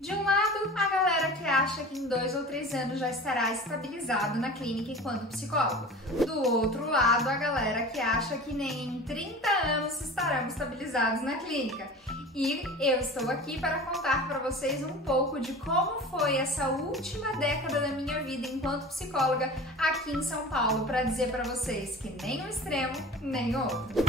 De um lado, a galera que acha que em 2 ou 3 anos já estará estabilizado na clínica enquanto psicólogo. Do outro lado, a galera que acha que nem em 30 anos estarão estabilizados na clínica. E eu estou aqui para contar para vocês um pouco de como foi essa última década da minha vida enquanto psicóloga aqui em São Paulo, para dizer para vocês que nem um extremo, nem o outro.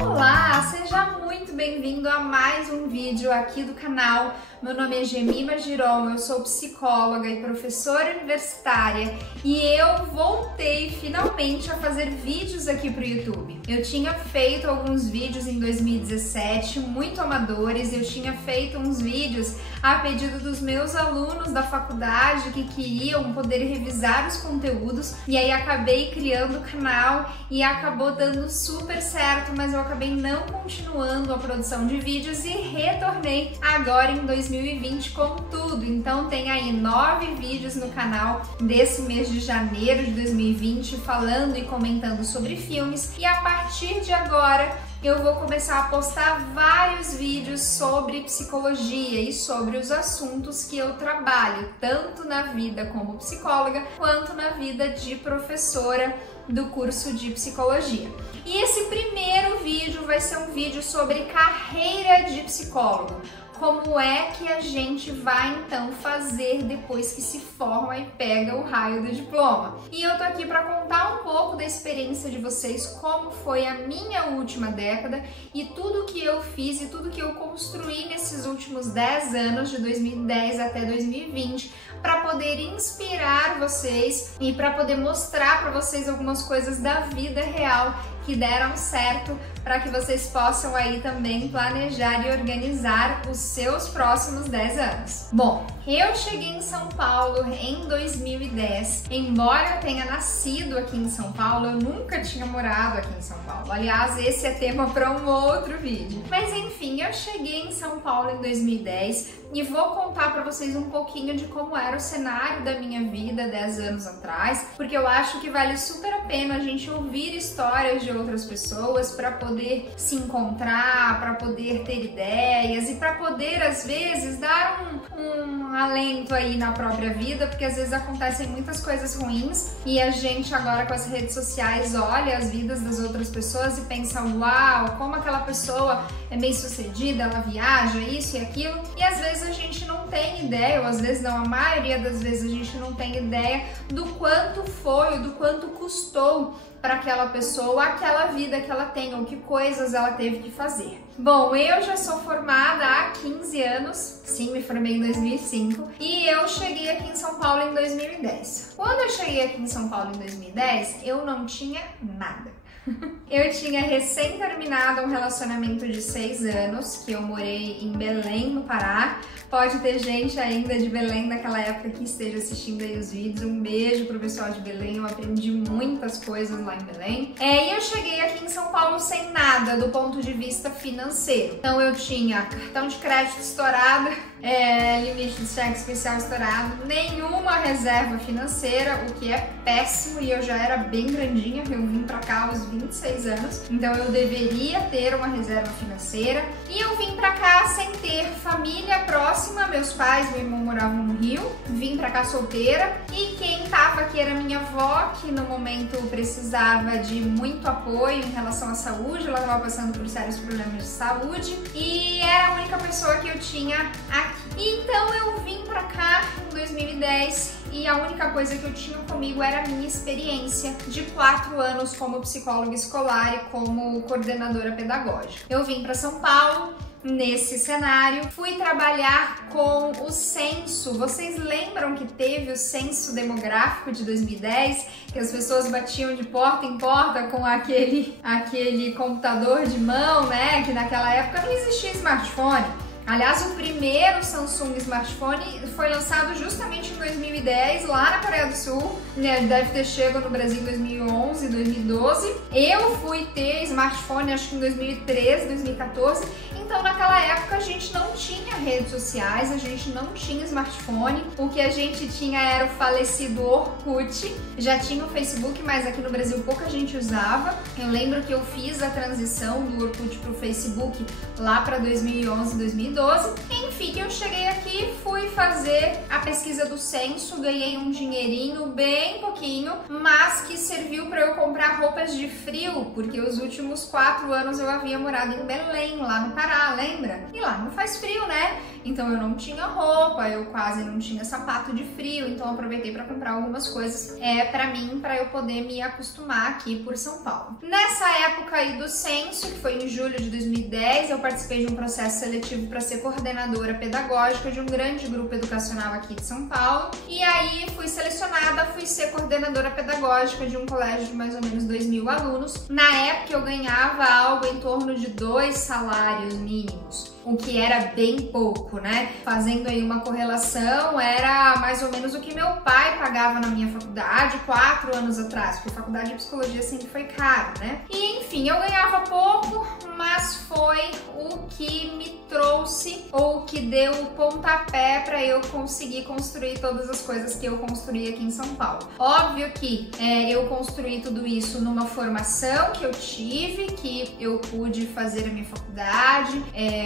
Olá, seja muito bem-vindo a mais um vídeo aqui do canal. Meu nome é Gemima Giron, eu sou psicóloga e professora universitária e eu voltei finalmente a fazer vídeos aqui pro YouTube. Eu tinha feito alguns vídeos em 2017, muito amadores, eu tinha feito uns vídeos a pedido dos meus alunos da faculdade que queriam poder revisar os conteúdos e aí acabei criando o canal e acabou dando super certo, mas eu acabei não continuando a produção de vídeos e retornei agora em 2020 com tudo. Então tem aí 9 vídeos no canal desse mês de janeiro de 2020 falando e comentando sobre filmes, e a partir de agora eu vou começar a postar vários vídeos sobre psicologia e sobre os assuntos que eu trabalho, tanto na vida como psicóloga, quanto na vida de professora do curso de psicologia. E esse primeiro vídeo vai ser um vídeo sobre carreira de psicólogo. Como é que a gente vai então fazer depois que se forma e pega o raio do diploma? E eu tô aqui para contar um pouco da experiência de vocês, como foi a minha última década e tudo que eu fiz e tudo que eu construí nesses últimos 10 anos, de 2010 até 2020, para poder inspirar vocês e para poder mostrar para vocês algumas coisas da vida real que deram certo, para que vocês possam aí também planejar e organizar os seus próximos 10 anos. Bom, eu cheguei em São Paulo em 2010. Embora eu tenha nascido aqui em São Paulo, eu nunca tinha morado aqui em São Paulo. Aliás, esse é tema para um outro vídeo. Mas enfim, eu cheguei em São Paulo em 2010 e vou contar para vocês um pouquinho de como era o cenário da minha vida 10 anos atrás, porque eu acho que vale super a pena a gente ouvir histórias de outras pessoas para poder se encontrar, para poder ter ideias e para poder, às vezes, dar um alento aí na própria vida, porque às vezes acontecem muitas coisas ruins e a gente agora com as redes sociais olha as vidas das outras pessoas e pensa, uau, como aquela pessoa é bem sucedida, ela viaja, isso e aquilo, e às vezes a gente não tem ideia, ou às vezes não, a maioria das vezes a gente não tem ideia do quanto foi, ou do quanto custou para aquela pessoa aquela vida que ela tem, ou que coisas ela teve que fazer. Bom, eu já sou formada há 15 anos, sim, me formei em 2005, e eu cheguei aqui em São Paulo em 2010. Quando eu cheguei aqui em São Paulo em 2010, eu não tinha nada. Eu tinha recém terminado um relacionamento de 6 anos, que eu morei em Belém, no Pará. Pode ter gente ainda de Belém naquela época que esteja assistindo aí os vídeos. Um beijo pro pessoal de Belém, eu aprendi muitas coisas lá em Belém. E eu cheguei aqui em São Paulo sem nada do ponto de vista financeiro. Então eu tinha cartão de crédito estourado, limite de cheque especial estourado, nenhuma reserva financeira, o que é péssimo, e eu já era bem grandinha, eu vim pra cá aos 26 anos, então eu deveria ter uma reserva financeira, e eu vim pra cá sem ter família próxima, meus pais, meu irmão moravam no Rio, vim pra cá solteira, e quem tava aqui era minha avó, que no momento precisava de muito apoio em relação à saúde, ela tava passando por sérios problemas de saúde, e era a única pessoa que eu tinha aqui. Então eu vim pra cá em 2010 e a única coisa que eu tinha comigo era a minha experiência de 4 anos como psicóloga escolar e como coordenadora pedagógica. Eu vim para São Paulo nesse cenário, fui trabalhar com o censo. Vocês lembram que teve o censo demográfico de 2010, que as pessoas batiam de porta em porta com aquele computador de mão, né? Que naquela época não existia smartphone. Aliás, o primeiro Samsung smartphone foi lançado justamente em 2010, lá na Coreia do Sul, né? Deve ter chegado no Brasil em 2011, 2012. Eu fui ter smartphone acho que em 2013, 2014. Então naquela época a gente não tinha redes sociais, a gente não tinha smartphone. O que a gente tinha era o falecido Orkut. Já tinha o Facebook, mas aqui no Brasil pouca gente usava. Eu lembro que eu fiz a transição do Orkut para o Facebook lá para 2011, 2012. Enfim, eu cheguei aqui, fui fazer a pesquisa do censo, ganhei um dinheirinho, bem pouquinho, mas que serviu para eu comprar roupas de frio, porque os últimos 4 anos eu havia morado em Belém, lá no Pará, lembra? E lá não faz frio, né? Então eu não tinha roupa, eu quase não tinha sapato de frio, então eu aproveitei para comprar algumas coisas para mim, para eu poder me acostumar aqui por São Paulo. Nessa época aí do censo, que foi em julho de 2010, eu participei de um processo seletivo para ser coordenadora pedagógica de um grande grupo educacional aqui de São Paulo, e aí fui selecionada, fui ser coordenadora pedagógica de um colégio de mais ou menos 2.000 alunos. Na época eu ganhava algo em torno de 2 salários mínimos, o que era bem pouco, né? Fazendo aí uma correlação, era mais ou menos o que meu pai pagava na minha faculdade 4 anos atrás, porque a faculdade de psicologia sempre foi caro, né? E enfim, eu ganhava pouco, mas foi o que me trouxe, ou que deu o pontapé para eu conseguir construir todas as coisas que eu construí aqui em São Paulo. Óbvio que eu construí tudo isso numa formação que eu tive, que eu pude fazer a minha faculdade,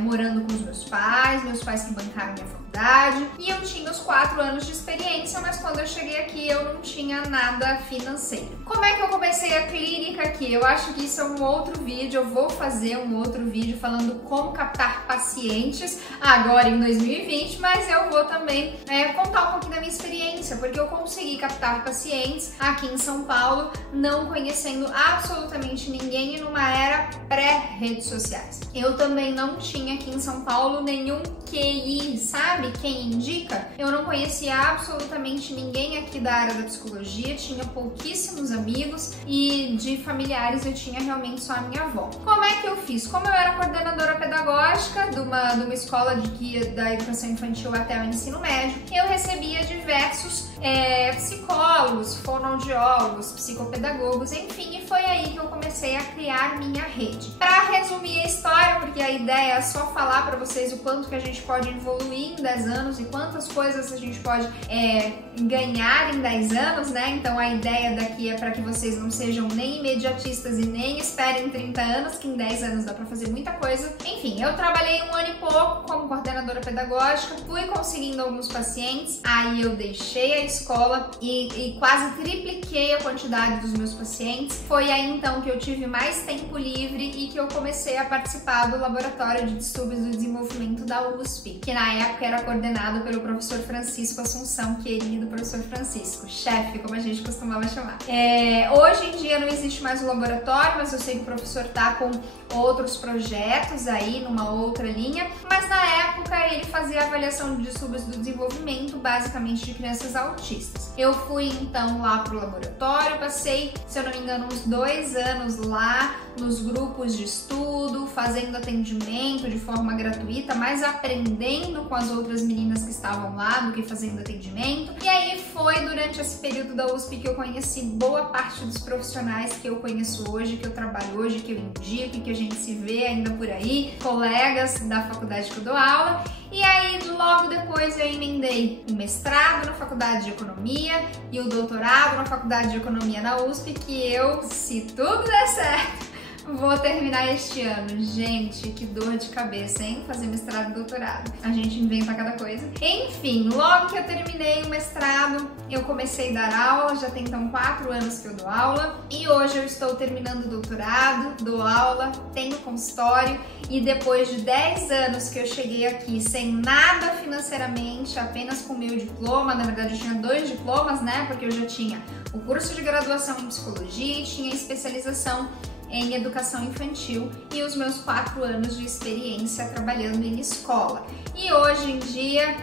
morando com os meus pais que bancaram a minha faculdade, e eu tinha os 4 anos de experiência, mas quando eu cheguei aqui eu não tinha nada financeiro. Como é que eu comecei a clínica aqui? Eu acho que isso é um outro vídeo, eu vou fazer um outro vídeo falando como captar pacientes agora em 2020, mas eu vou também contar um pouquinho da minha experiência, porque eu consegui captar pacientes aqui em São Paulo, não conhecendo absolutamente ninguém e numa era pré-redes sociais. Eu também não tinha aqui em São Paulo nenhum QI, sabe? Quem indica? Eu não conhecia absolutamente ninguém aqui da área da psicologia, tinha pouquíssimos amigos e de familiares eu tinha realmente só a minha avó. Como é que eu fiz? Como eu era coordenadora pedagógica de uma escola que ia da educação infantil até o ensino médio, eu recebia diversos psicólogos, fonoaudiólogos, psicopedagogos, enfim, e foi aí que eu comecei a criar minha rede. Para resumir a história, porque a ideia é só falar para vocês o quanto que a gente pode evoluir em 10 anos e quantas coisas a gente pode ganhar em 10 anos, né? Então a ideia daqui é para que vocês não sejam nem imediatistas e nem esperem 30 anos, que em 10 anos dá para fazer muita coisa. Enfim, eu trabalhei 1 ano e pouco como coordenadora pedagógica, fui conseguindo alguns pacientes, aí eu deixei a escola e quase tripliquei a quantidade dos meus pacientes. Foi aí então que eu tive mais tempo livre e que eu comecei a participar do Laboratório de Distúrbios do Desenvolvimento da USP, que na época era coordenado pelo professor Francisco Assunção, querido professor Francisco, chefe, como a gente costumava chamar. Hoje em dia não existe mais o laboratório, mas eu sei que o professor tá com outros projetos aí, numa outra linha, mas na época ele fazia avaliação de distúrbios do desenvolvimento, basicamente de crianças autistas. Eu fui então lá pro laboratório, passei, se eu não me engano, uns 2 anos lá, nos grupos de estudo, fazendo atendimento de forma gratuita, mas aprendendo com as outras meninas que estavam lá do que fazendo atendimento. E aí foi durante esse período da USP que eu conheci boa parte dos profissionais que eu conheço hoje, que eu trabalho hoje, que eu indico e que a gente se vê ainda por aí, colegas da faculdade que eu dou aula. E aí, logo depois, eu emendei o mestrado na Faculdade de Economia e o doutorado na Faculdade de Economia na USP, que eu, se tudo der certo, vou terminar este ano. Gente, que dor de cabeça, hein? Fazer mestrado e doutorado. A gente inventa cada coisa. Enfim, logo que eu terminei o mestrado, eu comecei a dar aula. Já tem então 4 anos que eu dou aula. E hoje eu estou terminando o doutorado, dou aula, tenho consultório. E depois de 10 anos que eu cheguei aqui sem nada financeiramente, apenas com o meu diploma, na verdade eu tinha 2 diplomas, né? Porque eu já tinha o curso de graduação em psicologia e tinha especialização em educação infantil e os meus 4 anos de experiência trabalhando em escola. E hoje em dia,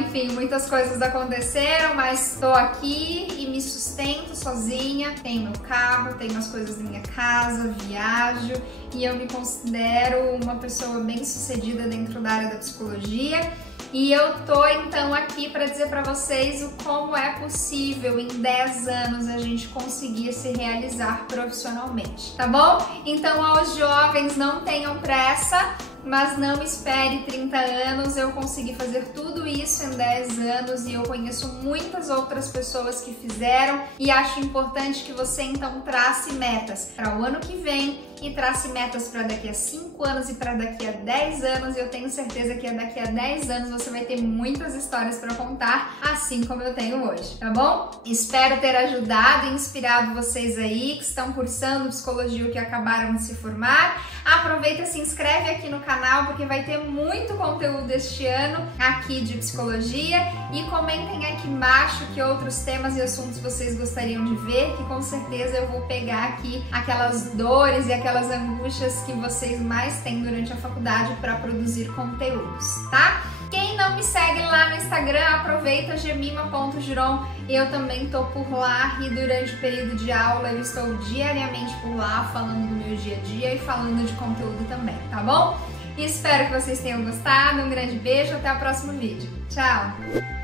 enfim, muitas coisas aconteceram, mas estou aqui e me sustento sozinha, tenho meu carro, tenho as coisas da minha casa, viajo e eu me considero uma pessoa bem-sucedida dentro da área da psicologia. E eu tô então aqui para dizer para vocês o como é possível em 10 anos a gente conseguir se realizar profissionalmente, tá bom? Então aos jovens, não tenham pressa, mas não espere 30 anos, eu consegui fazer tudo isso em 10 anos e eu conheço muitas outras pessoas que fizeram e acho importante que você então trace metas para o ano que vem e trace metas para daqui a 5 anos e para daqui a 10 anos. Eu tenho certeza que daqui a 10 anos você vai ter muitas histórias para contar, assim como eu tenho hoje, tá bom? Espero ter ajudado e inspirado vocês aí que estão cursando psicologia ou que acabaram de se formar. Aproveita e se inscreve aqui no canal porque vai ter muito conteúdo este ano aqui de psicologia e comentem aqui embaixo que outros temas e assuntos vocês gostariam de ver, que com certeza eu vou pegar aqui aquelas dores e aquelas angústias que vocês mais têm durante a faculdade para produzir conteúdos, tá? Quem não me segue lá no Instagram, aproveita gemima.giron, eu também tô por lá e durante o período de aula eu estou diariamente por lá falando do meu dia a dia e falando de conteúdo também, tá bom? E espero que vocês tenham gostado, um grande beijo, até o próximo vídeo. Tchau!